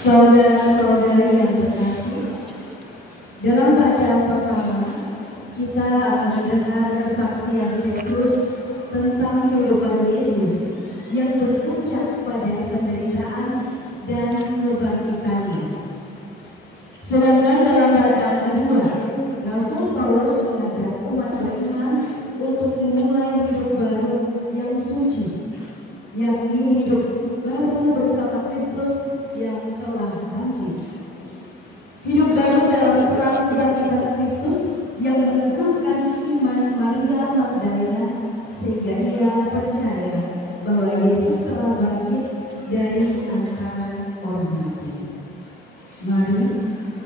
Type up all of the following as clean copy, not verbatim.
Saudara-saudari yang terkasih, dalam bacaan pertama kita akan mendengar kesaksian Petrus tentang kehidupan Yesus yang berpuncak pada penderitaan dan kebangkitannya. Sedangkan dalam bacaan kedua, Rasul Paulus mengajak umat beriman untuk memulai hidup baru yang suci, yakni hidup baru bersama Kristus yang telah bangkit. Hidup baru dalam perang kebangkitan Kristus yang menegakkan iman Maria Magdalena sehingga ia percaya bahwa Yesus telah bangkit dari antara orang mati. Mari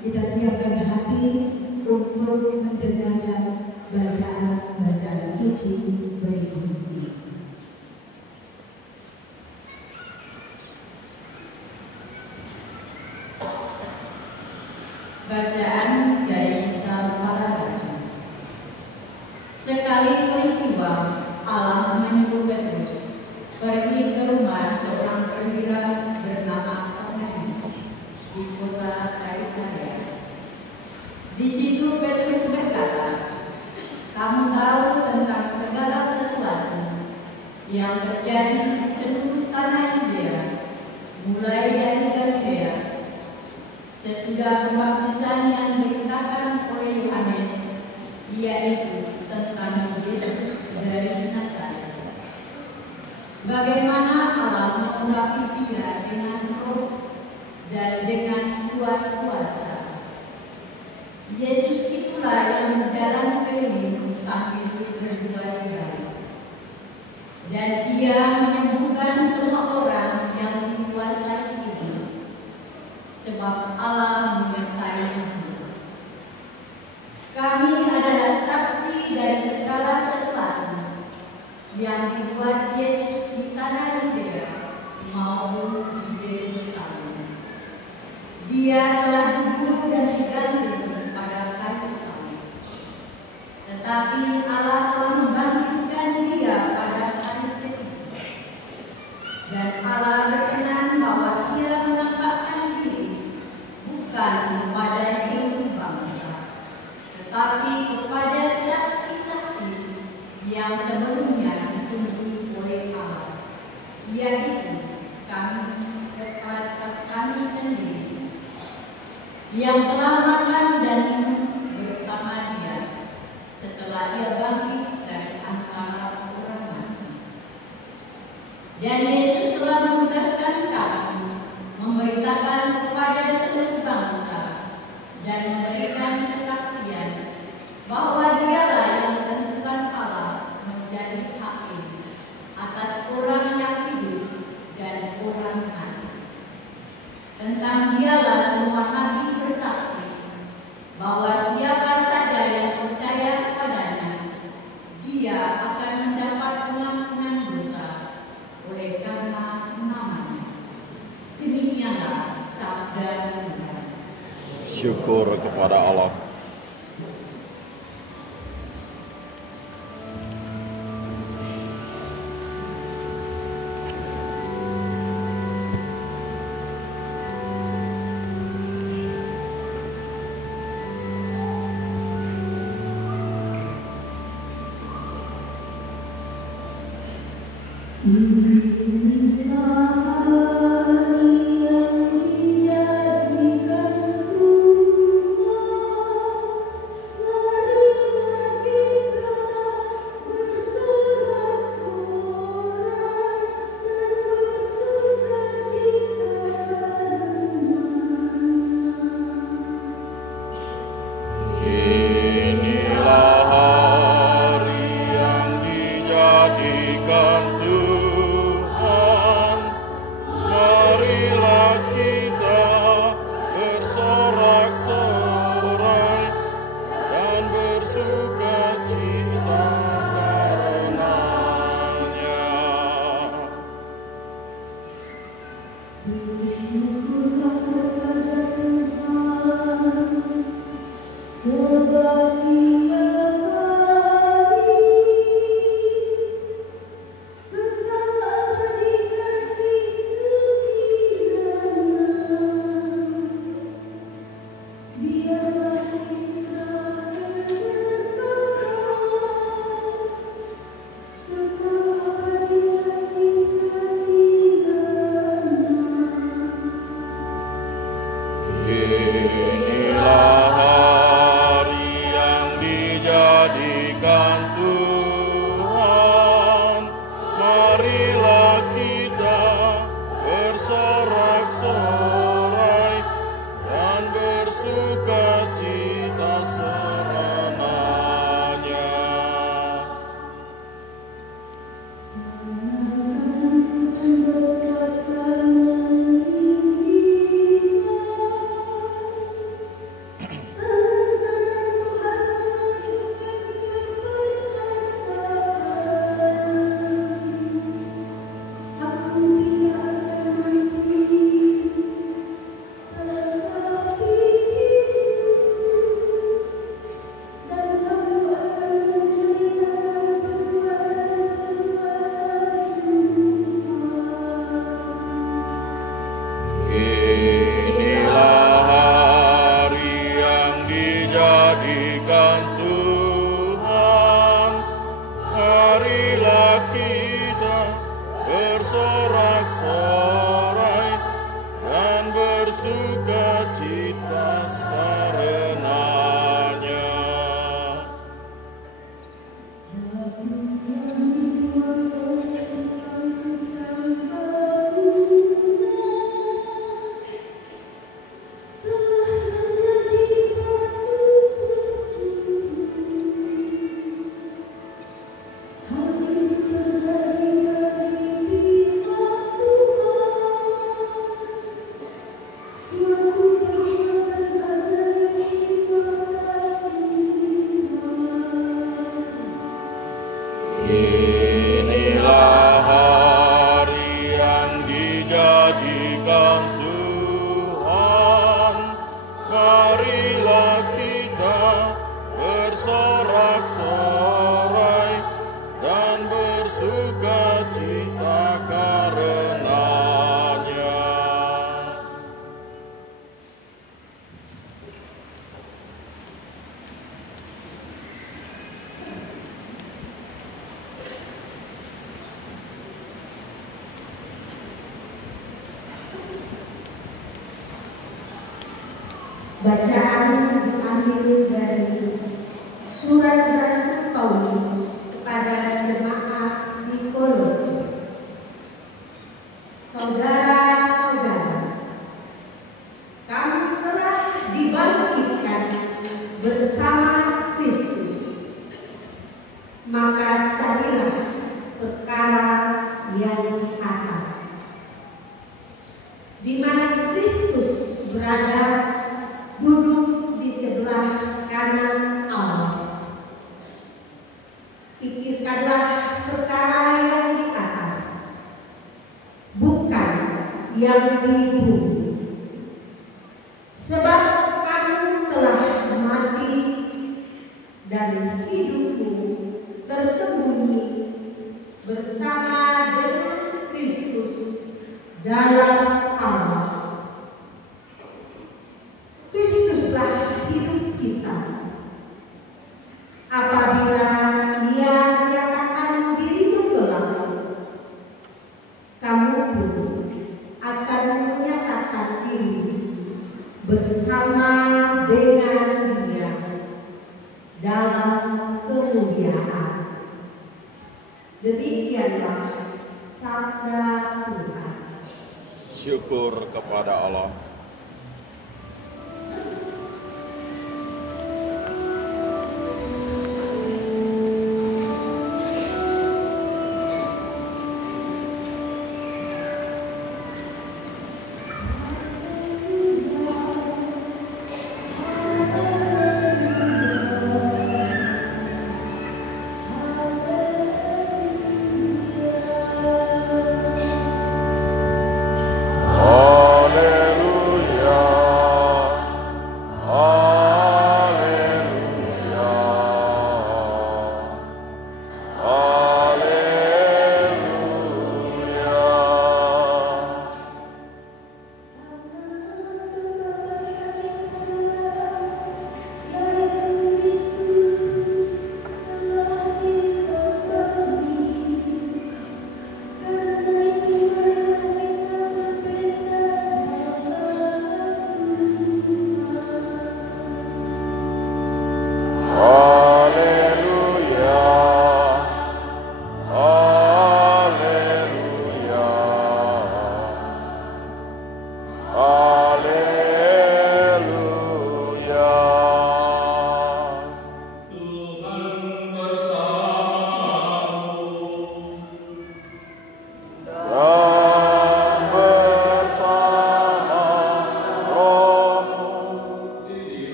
kita siapkan hati untuk mendengarkan bacaan-bacaan suci berikut ini. Bacaan dari Kisah Para Rasul. Sekali peristiwa, Allah menyuruh Petrus pergi ke rumah seorang perwira bernama Kornelius di kota Kaisarea. Di situ Petrus berkata, "Kamu tahu tentang segala sesuatu yang terjadi di seluruh tanah Yudea, mulai dari Galilea, sesudah pembaptisan yang diberitakan oleh Yohanes, yaitu tentang Yesus dari Nazaret. Bagaimana Allah mengurapi dia dengan roh dan dengan kuat kuasa. Yesus itulah yang berjalan keliling sambil berdua jari. Dan dia menyembuhkan semua orang yang dikuasai iblis, sebab Allah menyertai dia. Kami adalah saksi dari segala sesuatu yang dibuat Yesus di tanah Yudea maupun di Yerusalem. Dia telah dibunuh dan digantung pada kayu salib. Tetapi Allah telah membangkitkan dia pada hari ketiga. Dan Allah berkenan bahwa dia menampakkan diri bukan kepada seluruh bangsa, tetapi kepada saksi-saksi yang sebelumnya ditunjuk oleh Allah, yaitu kami sendiri, yang telah makan dan minum bersama dia setelah dia bangkit dari antara orang mati. Dan Yesus telah menugaskan kami memberitakan kepada seluruh bangsa dan memberikan kesaksian bahwa dialah yang ditentukan Allah menjadi hakim atas orang yang hidup dan orang mati. Tentang dialah semua nabi bersaksi bahwa siapa saja yang percaya kepadanya, dia akan mendapat pengampunan dosa oleh karena namanya. Demikianlah sabda Tuhan. Syukur kepada Allah. bersorak-sorai dan bersuka cita karenanya. Inilah hari yang dijadikan Tuhan, marilah kita bersorak-sorai dan bersuka cita karenanya. Bacaan diambil dari surat Rasul Paulus kepada jemaat di Kolose. Saudara-saudara, kamu telah dibangkitkan bersama Kristus, maka carilah perkara yang di atas, di mana Kristus berada duduk di sebelah kanan Allah. Pikirkanlah perkara yang di atas, bukan yang di bumi. Sebab kamu telah mati dan hidupmu tersembunyi bersama dengan Kristus dalam Allah. Kristuslah hidup kita. Apabila Ia menyatakan dirinya gelap, kamu pun akan menyatakan diri bersama dengan Dia dalam kemuliaan. Demikianlah sabda Tuhan. Syukur kepada Allah.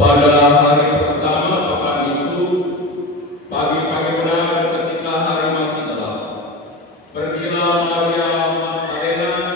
Pada hari pertama pekan itu, pagi-pagi benar ketika hari masih gelap, pergilah Maria Magdalena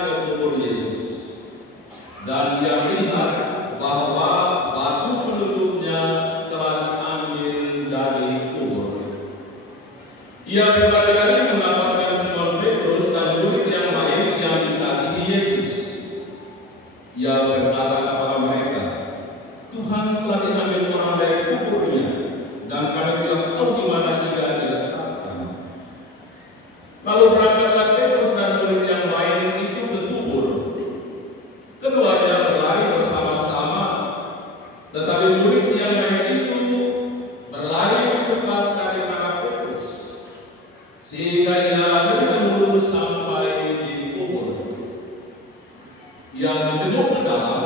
yang dijemur ke dalam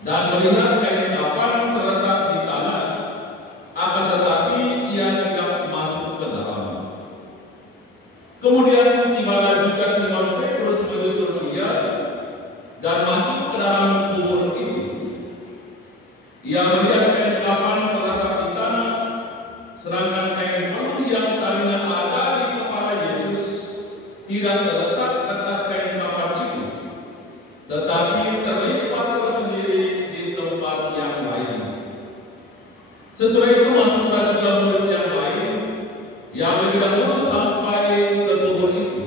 dan melihat kain kafan terletak di tanah, akan tetapi ia tidak masuk ke dalam. Kemudian tibalah juga Simon Petrus menyusul dia dan masuk ke dalam kubur itu. Ia melihat kain kafan terletak di tanah, sedangkan kain baru yang tadinya ada di kepala Yesus tidak terletak dekat kain kafan itu, tetapi terlipat tersendiri di tempat yang lain. Sesudah itu masuklah juga murid yang lain yang lebih dahulu sampai ke kubur itu.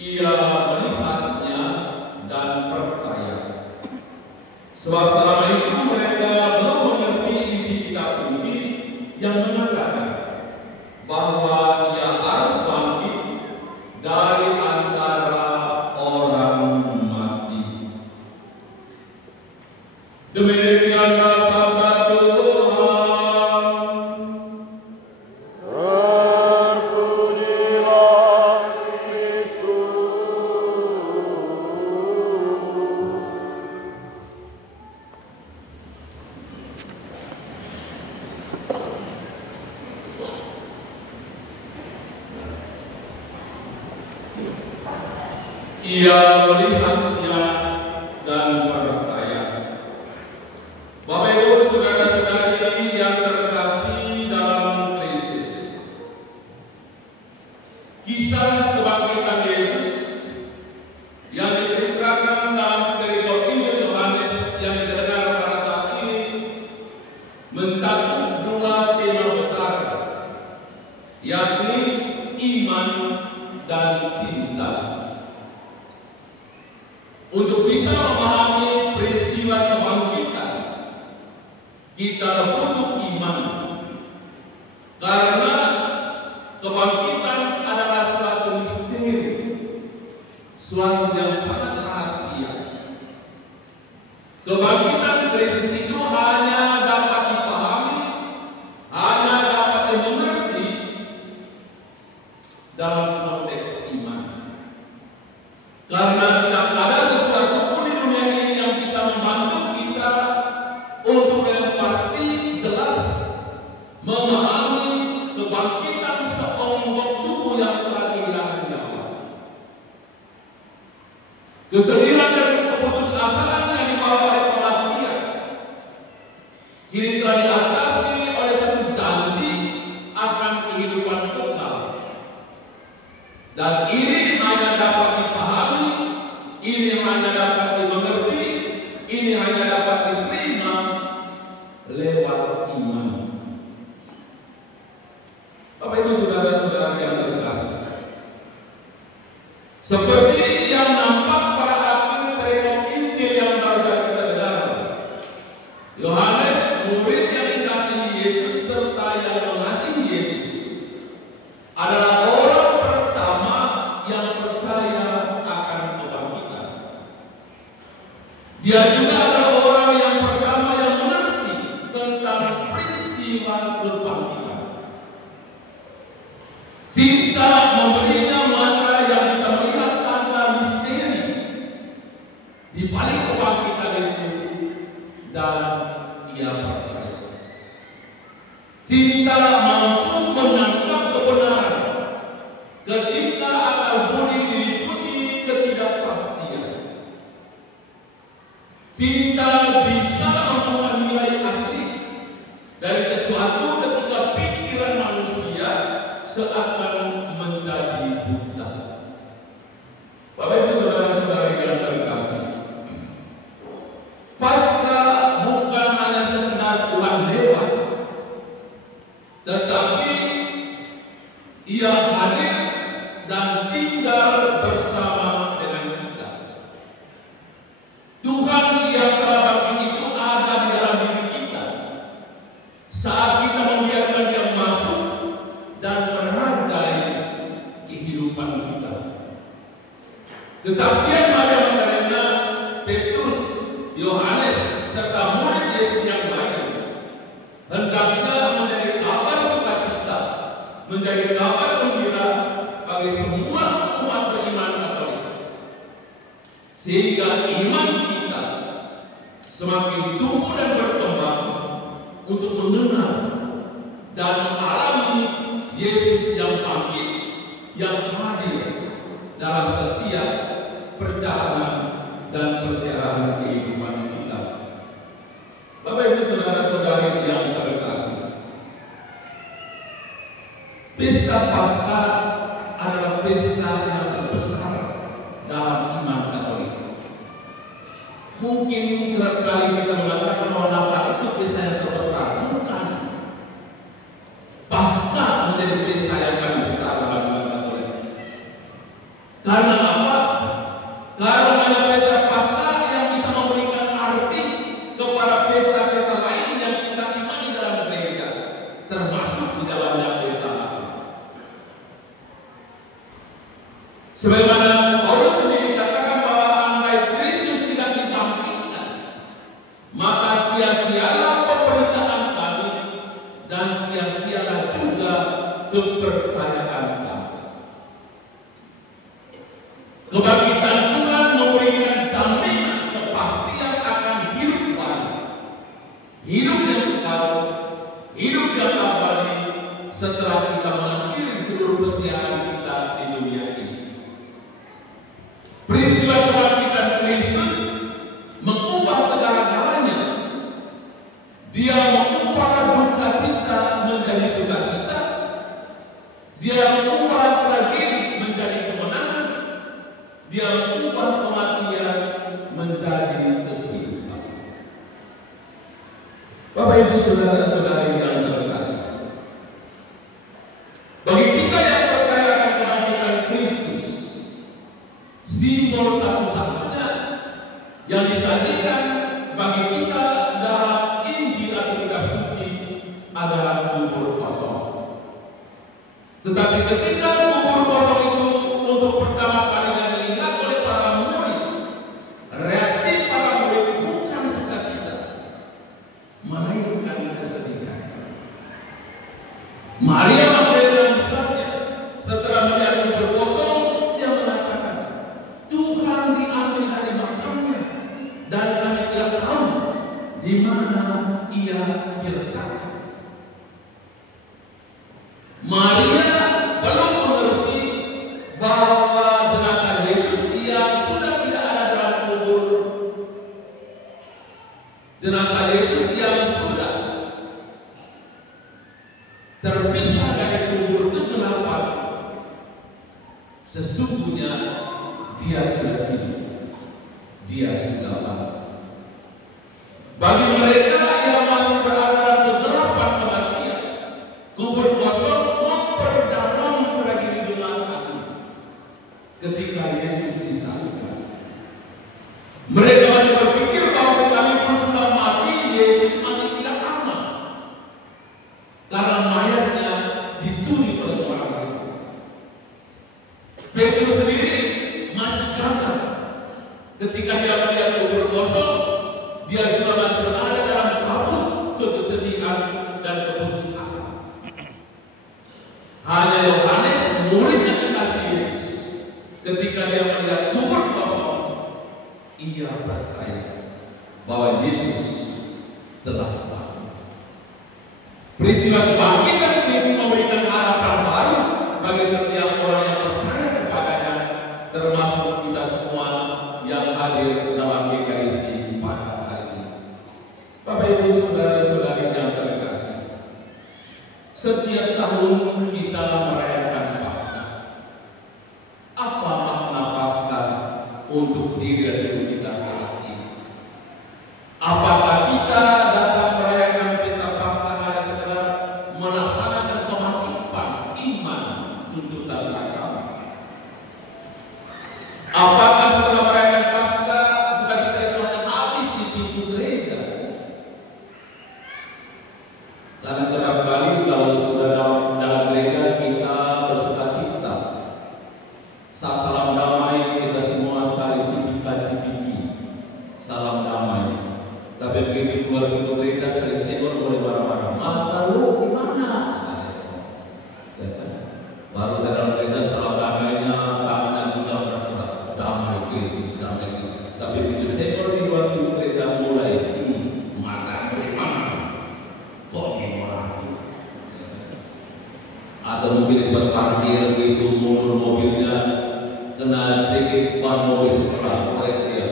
Ia melihatnya dan percaya. Sebab selama itu mereka belum mengerti isi kitab suci yang mengatakan bahwa ia harus bangkit dari antara orang mati. Demikianlah sabda Tuhan. Terpujilah Kristus. Ia melihatnya dan percaya. Bapak Ibu saudara-saudari yang terkasih dalam Kristus, kisah kebangkitan Yesus yang diceritakan dalam perikop Injil Yohanes yang kita dengar pada saat ini mencakup dua tema besar, yakni iman dan cinta. Untuk bisa memahami peristiwa kebangkitan, kita butuh iman, karena kebangkitan adalah suatu misteri, suatu yang sangat rahasia. Kebangkitan Kristus itu hanya dapat dipahami, hanya dapat dimengerti dalam konteks iman. Karena tidak ada sesuatu pun di dunia ini yang bisa membantu kita untuk dengan pasti jelas memahami kebangkitan seonggok tubuh yang telah kehilangan nyawa. Kesedihan dan keputusasaan yang dibawa oleh kematian kini telah diatasi oleh satu janji akan kehidupan kekal. Dan ini hanya dapat dipahami, ini hanya dapat dimengerti, ini hanya dapat diterima lewat iman. Bapak Ibu saudara-saudara yang terkasih, seperti yang nampak pada akhir perikop Injil yang baru saja kita dengar, Yohanes, murid yang dikasihi Yesus serta yang mengasihi Yesus, adalah orang pertama yang percaya akan kebangkitan. Dia juga adalah orang yang pertama yang mengerti tentang peristiwa kebangkitan. Cinta memberinya mata yang bisa melihat tanda misteri di balik kebangkitan itu, dan ia percaya. Cinta mampu menangkap kebenaran ketika akal budi diliputi ketidakpastian. Cinta bisa menemukan nilai asli dari sesuatu ketika pikiran manusia seakan menjadi buta. Bapak Ibu saudara-saudari yang terkasih, Paskah bukan hanya sekedar ulang lewat, tetapi ia hadir dan tinggal bersama dengan kita. Tuhan yang telah sehingga iman kita semakin tumbuh dan berkembang untuk mengenal dan mengalami Yesus yang bangkit, yang hadir dalam setiap perjalanan dan persiapan kehidupan kita. Bapak Ibu saudara-saudari yang terkasih, pesta Paskah adalah pesta yang terbesar dalam iman Katolik. Mungkin kerap kali kita mengatakan bahwa Natal itu pesta yang terbesar. Bukan. Paskah menjadi pesta yang paling besar dalam iman Katolik. Karena apa? Karena ada pesta Paskah yang bisa memberikan arti kepada pesta-pesta lain yang kita imani dalam gereja, termasuk di dalamnya pesta Natal. Sebagaimana Paulus sendiri katakan bahwa andai Kristus tidak dibangkitkan, maka sia-sialah pemberitaan kami dan sia-sialah juga kepercayaan kami. Kebangkitan Tuhan memberikan jaminan kepastian akan hidup baru, hidup yang kekal, hidup yang abadi setelah kita mengakhiri seluruh persiapan kita di dunia ini. Peristiwa kebangkitan Kristus mengubah segala-galanya. Dia mengubah duka cita menjadi sukacita. Dia mengubah tragedi menjadi kemenangan. Dia mengubah kematian menjadi kehidupan. Bapak Ibu saudara-saudari yang terkasih, bagi kita yang percaya akan kebangkitan Kristus, simbol satu-satunya yang disajikan bagi kita dalam Injil atau kitab suci adalah kubur kosong. Tetapi ketika kubur kosong itu untuk pertama kalinya dilihat oleh para murid, reaksi para murid bukan sukacita, melainkan kesedihan. Maria Magdalena misalnya, setelah melihat kubur kosong, dia mengatakan, Tuhan diambil dari makamnya dan kami tidak tahu di mana ia diletakkan. Maria belum mengerti bahwa jenazah Yesus yang sudah tidak ada dalam kubur, jenazah Yesus yang sudah terpisah dari kubur kegelapan, sesungguhnya dia sudah hidup, dia sudah bangkit. Bagi mereka yang masih berada dalam kegelapan kematian, kubur kosong memperdalam tragedi gelap hati ketika Yesus disalibkan. Mereka masih berpikir bahwa sekalipun sudah mati, Yesus masih tidak aman karena mayatnya dicuri oleh orang itu. Petrus sendiri masih gagal ketika dia melihat kubur kosong. Dia juga masih berada dalam kabut kesedihan dan keputus asa. Hanya Yohanes, murid yang dikasih Yesus, ketika dia melihat kubur kosong, ia percaya bahwa Yesus telah bangkit. Peristiwa kebangkitan Yesus memberikan harapan baru bagi setiap orang yang percaya kepadanya, termasuk kita semua yang hadir dalam Ekaristi pada hari ini. Bapak Ibu saudara-saudari yang terkasih, setiap tahun kita merayakan Paskah. Apa makna Paskah untuk diri dan hidup kita saat ini? Apakah kita datang merayakan pesta Paskah hanya sekedar melaksanakan kewajiban iman tuntutan agama? Apakah setelah merayakan Paskah sukacita itu hanya habis di pintu gereja? Karena kerap kali kalau sudah dalam gereja kita bersukacita, saat salam damai kita semua saling cipika-cipiki, salam damai. Tapi begitu keluar pintu gereja saling senggol oleh marah-marah. Lalu gimana? Baru dalam gereja salam damainya, tangan juga berat-berat. Damai Kristus, damai Kristus. Tapi begitu seekor di luar pintu kereta mulai mata dari mana? Kok ini orang? Atau mungkin di tempat parkir gitu mundur mobilnya kena sedikit ban mobil sebelah oleh dia.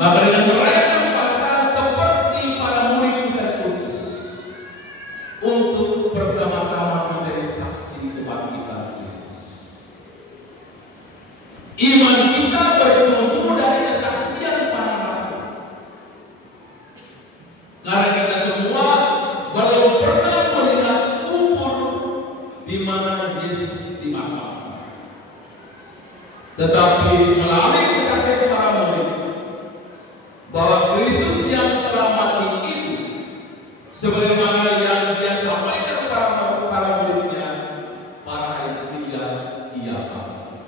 Maka dengan merayakan Paskah seperti para murid kita diutus untuk pertama-tama menjadi saksi kebangkitan Kristus. Iman kita bertumbuh dari kesaksian para rasul. Karena kita semua belum pernah melihat kubur di mana Yesus dimakamkan. Tetapi melalui kesaksian para murid bahwa Kristus yang telah mati itu sebagaimana yang dia sampaikan kepada para muridnya, pada hari ketiga ia bangkit.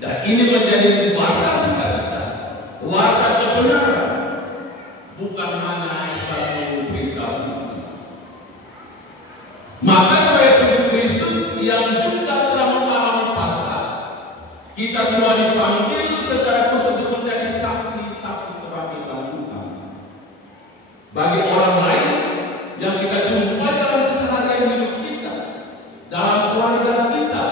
Dan ini menjadi warta sukacita, warta kebenaran, bukan hanya satu perintah. Maka sebagai pengikut Kristus yang juga telah mengalami Paskah, kita semua dipanggil secara khusus untuk menjadi saksi-saksi kebangkitan Tuhan. Bagi orang lain yang kita jumpai dalam keseharian hidup kita, dalam keluarga kita,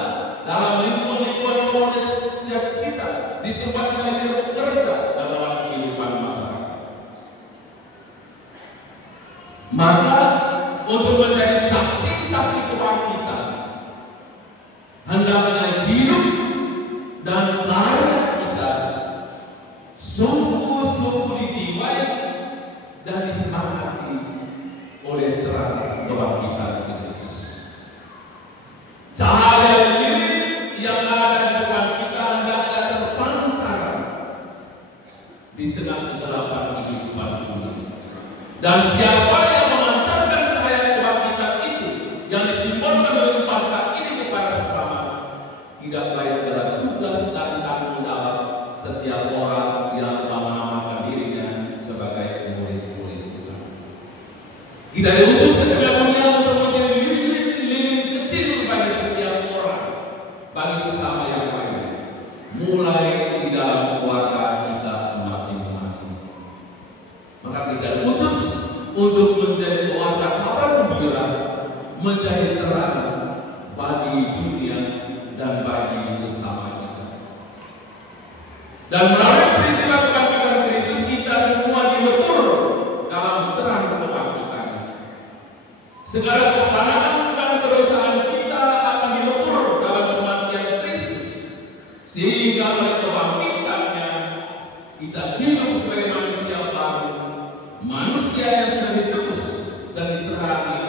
dalam lingkungan-lingkungan komunitas kita, di tempat kita bekerja, dan dalam kehidupan masyarakat. Maka untuk menjadi saksi-saksi kebangkitan, hendaknya hidup dan karya kita sungguh-sungguh dijiwai dan disemangati oleh terang kebangkitan Kristus. Cahaya ini yang ada di depan kita hendaknya terpancar di tengah kegelapan kehidupan ini. Dan siapa yang memancarkan cahaya kebangkitan itu yang disimbolkan oleh Paskah ini kepada sesama, tidak lain adalah tugas dan tanggung jawab setiap orang yang telah menamakan dirinya sebagai murid-murid Tuhan. Kita diutus ke tengah dunia untuk menjadi lilin kecil bagi setiap orang, bagi sesama yang lain, mulai di dalam keluarga kita masing-masing. Maka kita diutus untuk menjadi pewarta kabar gembira, menjadi terang bagi dunia dan bagi sesama kita. Dan melalui peristiwa kebangkitan Kristus, kita semua dilebur dalam terang kebangkitan. Segala kepanahan dan kedosaan kita akan dilebur dalam kematian Kristus, sehingga oleh kebangkitannya kita hidup sebagai manusia baru, manusia yang sudah ditebus dan diterangi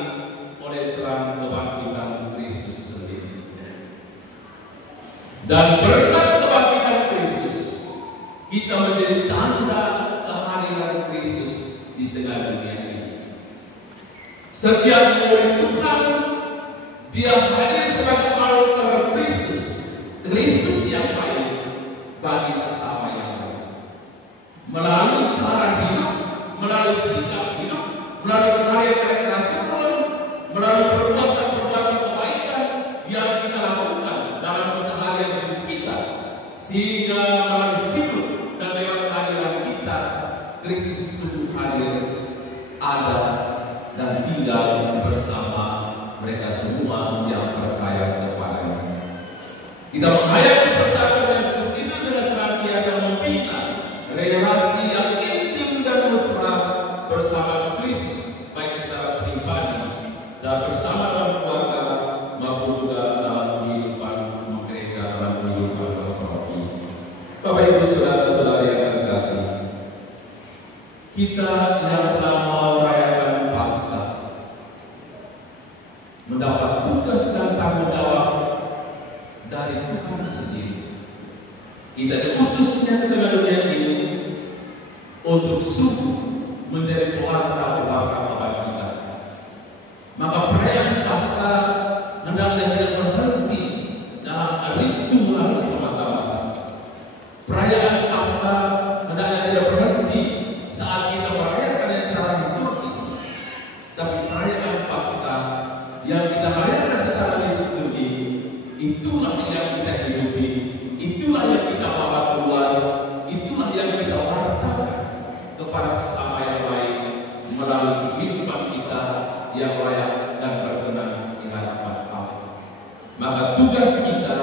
oleh terang kebangkitan Kristus sendiri. Dan berkat kebangkitan Kristus, kita menjadi tanda kehadiran Kristus di tengah dunia ini. Setiap murid Tuhan, dia hadir sebagai altar Kristus, Kristus yang baik bagi sesama yang lain. Melalui cara hidup, melalui sikap hidup, melalui karya-karya rasul, melalui perbuatan-perbuatan kebaikan yang kita lakukan dalam keseharian hidup kita, sehingga melalui hidup dan lewat kehadiran kita, Kristus sungguh hadir, ada dan tinggal bersama mereka semua yang percaya kepada-Nya. Kita menghayati persatuan Kristus itu dengan senantiasa membina relasi yang intim dan mesra bersama Kristus, baik secara pribadi dan bersama dalam keluarga maupun juga dalam kehidupan gereja, dalam kehidupan rohani. Bapak Ibu saudara-saudara yang terkasih, kita yang telah merayakan Paskah mendapat tugas dan tanggung jawab dari Tuhan sendiri. Kita diutusnya ke tengah dunia ini untuk sungguh menjadi pewarta-pewarta kabar kita. Maka perayaan Paskah hendaknya tidak berhenti dalam ritual semata-mata. Perayaan Paskah hendaknya tidak berhenti saat kita merayakannya secara liturgis, tapi perayaan Paskah yang kita rayakan secara liturgi, itulah yang kita hidupi, itulah yang kita bawa keluar, itulah yang kita wartakan kepada sesama yang lain melalui kehidupan kita yang layak dan berkenan di hadapan Allah. Maka tugas kita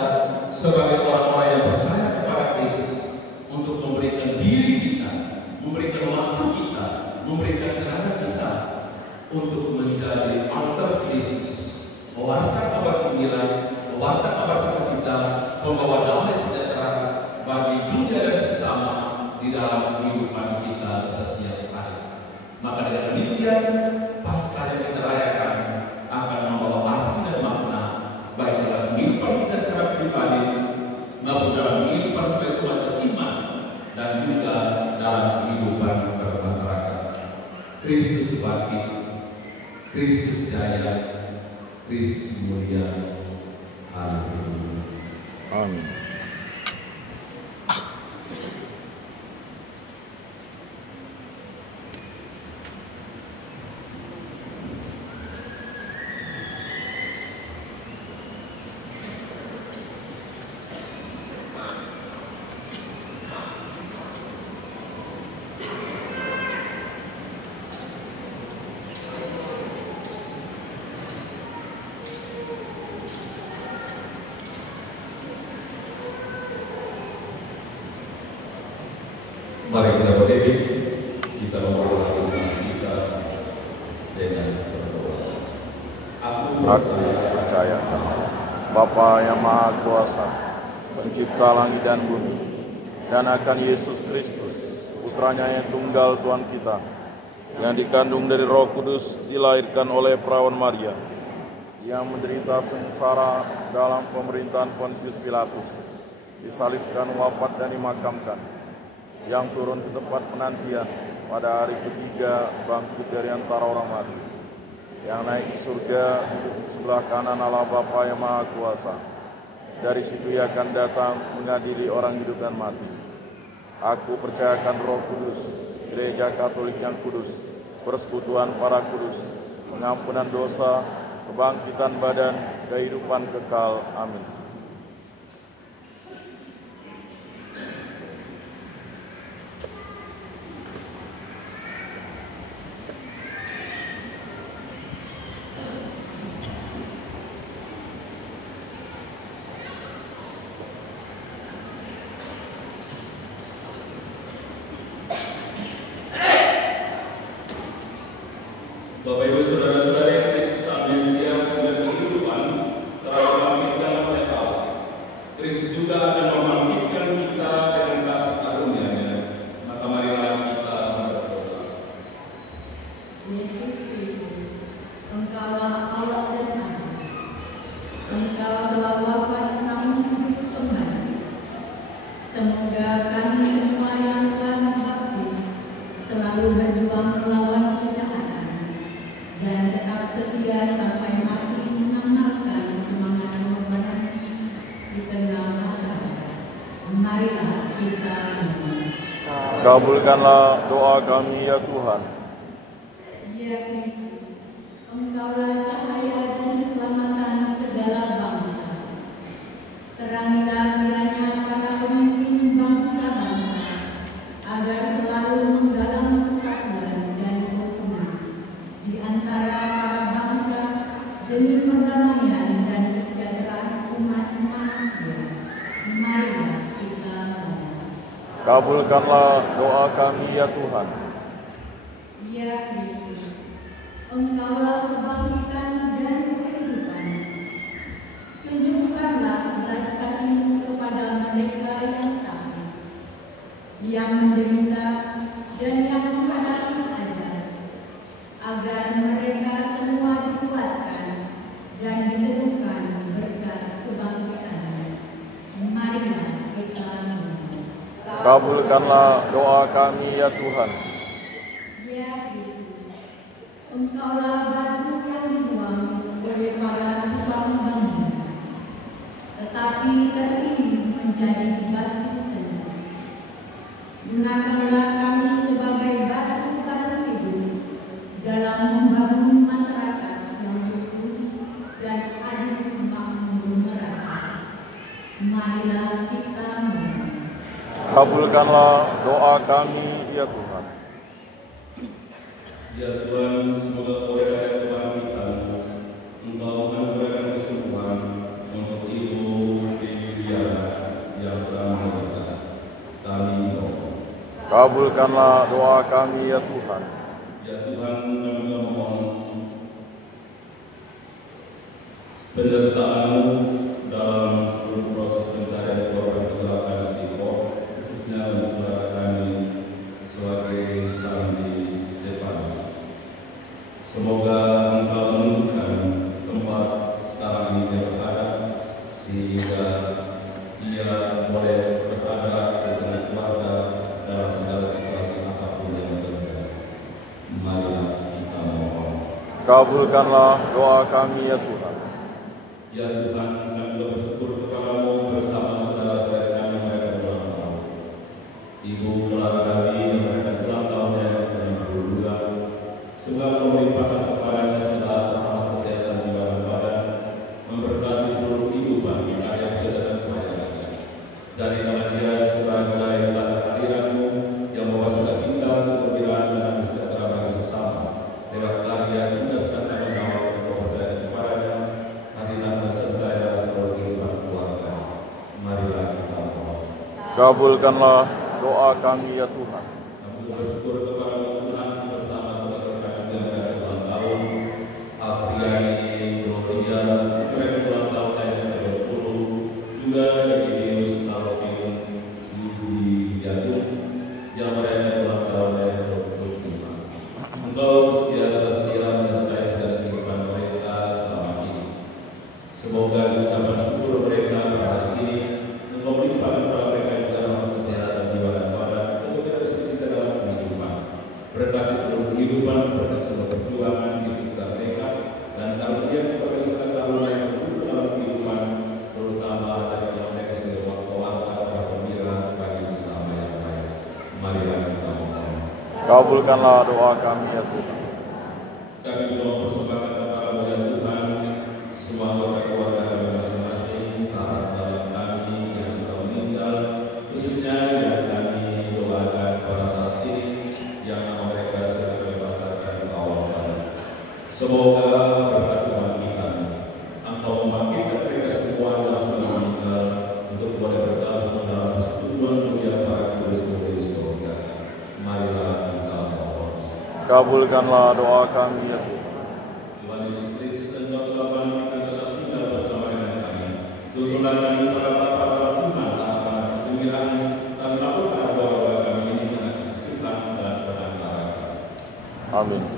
sebagai orang-orang yang percaya kepada Kristus untuk memberikan diri kita, memberikan waktu kita, memberikan tenaga kita untuk menjadi altar Kristus, mewarta kabar gembira, mewarta kabar sukacita, membawa damai sejahtera bagi dunia dan sesama di dalam kehidupan kita setiap hari. Maka dengan demikian, Paskah yang kita rayakan akan membawa arti dan makna baik dalam kehidupan kita secara pribadi maupun dalam kehidupan sebagai umat beriman dan juga dalam kehidupan bermasyarakat. Kristus bangkit, Kristus jaya, Kristus mulia. Haleluya. Amin. Mari kita berdiri, kita memulai iman kita dengan berdoa. Aku percaya Bapa yang Maha Kuasa, Pencipta langit dan bumi, dan akan Yesus Kristus, Putranya yang tunggal Tuhan kita, yang dikandung dari Roh Kudus, dilahirkan oleh perawan Maria, yang menderita sengsara dalam pemerintahan Pontius Pilatus, disalibkan, wafat dan dimakamkan, yang turun ke tempat penantian, pada hari ketiga bangkit dari antara orang mati, yang naik ke surga, duduk di sebelah kanan Allah Bapa yang Maha Kuasa. Dari situ Ia akan datang mengadili orang hidup dan mati. Aku percayakan Roh Kudus, Gereja Katolik yang kudus, persekutuan para kudus, pengampunan dosa, kebangkitan badan, kehidupan kekal. Amin. Bapak Ibu Saudara-saudari yang Kristus amnesia sumber kehidupan telah membangkitkan oleh Allah. Kristus juga akan membangkitkan kita dengan kasih karunia-Nya. Maka marilah kita berdoa. Yesus Kristus, Engkaulah Allah dan Anak. Engkau telah wafat namun hidup kembali. Semoga kami semua yang telah dibaptis selalu berjuang melawan kejahatan dan tetap setia sampai mati mengamalkan semangat kebenaran di tengah masyarakat. Marilah kita berdoa. Kabulkanlah doa kami ya Tuhan. Ya Kristus, Engkaulah cahaya dan keselamatan segala bangsa. Terangilah kiranya para pemimpin bangsa-bangsa agar selalu menggalang persatuan dan kerukunan di antara para bangsa demi perdamaian dan kesejahteraan umat manusia. Marilah kita berdoa. Kabulkanlah doa kami ya Tuhan. Ya Kristus, Engkaulah kebangkitan dan kehidupan. Tunjukkanlah belas kasih-Mu kepada mereka yang sakit, yang menderita, dan yang menghadapi ajal, agar mereka semua dikuatkan dan diteguhkan berkat kebangkitan. Marilah kita berdoa. Kabulkanlah doa kami ya Tuhan. Ya Kristus, Engkaulah batu yang dibuang oleh para tukang bangunan, tetapi terpilih menjadi batu seni. Gunakanlah kami sebagai batu-batu hidup dalam membangun masyarakat yang rukun dan adil makmur merata. Marilah kita mohon. Kabulkanlah doa kami ya Tuhan. Ya Tuhan, semoga oleh Tuhan kita, Engkau memberikan kesembuhan untuk Ibu Filia yang sedang menderita. Kami mohon. Kabulkanlah doa kami ya Tuhan. Ya Tuhan, kami mohon penyertaan dalam seluruh proses pencarian korban kecelakaan speedboat, khususnya untuk saudara kami sebagai Sandi Stefanus. Semoga Engkau menunjukkan tempat sekarang ini dia berada, sehingga dia boleh berada dengan keluarga dalam segala situasi apapun yang terjadi. Marilah kita mohon. Kabulkanlah doa kami ya Tuhan. Ya Tuhan, kami bersyukur kepadamu bersama saudara-saudara kami yang mereka ulang tahun. Ibu keluarga kami yang mereka ulang tahunnya yang berdua. Semoga melimpahkan kepadanya segala rahmat kesehatan di badan badan, memberkati seluruh kehidupan karya kerja dan kebayaan. Dari tangan dia sebagai tanda kehadiranmu yang membawa sukacita, kegembiraan dan sejahtera bagi sesama. Lewat karya hingga sekata menjawab yang kau percaya kepadanya, hadirat dan serta dalam seluruh kehidupan keluarga. Marilah kita mohon. Kabulkanlah doa kami ya Tuhan. Kami bersyukur kepada Tuhan bersama saudara-saudara kami yang mereka ulang tahun. Apriani, Gloria, mereka ulang tahun yang ke-20, juga Egidius, Taufik, Yudi, Yatuk, yang mereka ulang tahun yang ke-25. Engkau setia dan setia menyertai dalam kehidupan mereka selama ini. Semoga ucapan syukur mereka pada hari ini Engkau melimpahkan kepada mereka juga rahmat kesehatan jiwa dan badan untuk tidak sukacita dalam kehidupan. Berkati seluruh kehidupan, berkati seluruh perjuangan cita-cita mereka, dan karunia kepada segala karunia yang berlaku dalam kehidupan, terutama dari mereka sebagai warga gembira bagi sesama yang lain. Marilah kita mohon. Kabulkanlah doa kami ya Tuhan. Kami juga mempersembahkan kepada-Mu ya Tuhan semua anggota keluarga kami masing-masing, sahabat dalam kami yang sudah meninggal, khususnya yang kami doakan pada saat ini yang nama mereka sudah terbebaskan ke awal badan. Semoga berkat Tuhan kita, Engkau membangkitkan mereka semua yang sudah meninggal untuk boleh bergabung dalam persekutuan mulia para kudus-kudus surga. Marilah kita mohon. Kabulkanlah doa kami ya Tuhan. Tuhan Yesus Kristus, Engkau telah bangkitkan tetap tinggal bersama dengan kami. Tuntunlah kami para Bapa dalam iman, harapan, kegembiraan, dan lakukan doa-doa kami ini dengan kesukaan dan perantara. Amin.